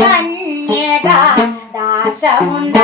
కన్యగా దాక్షముండ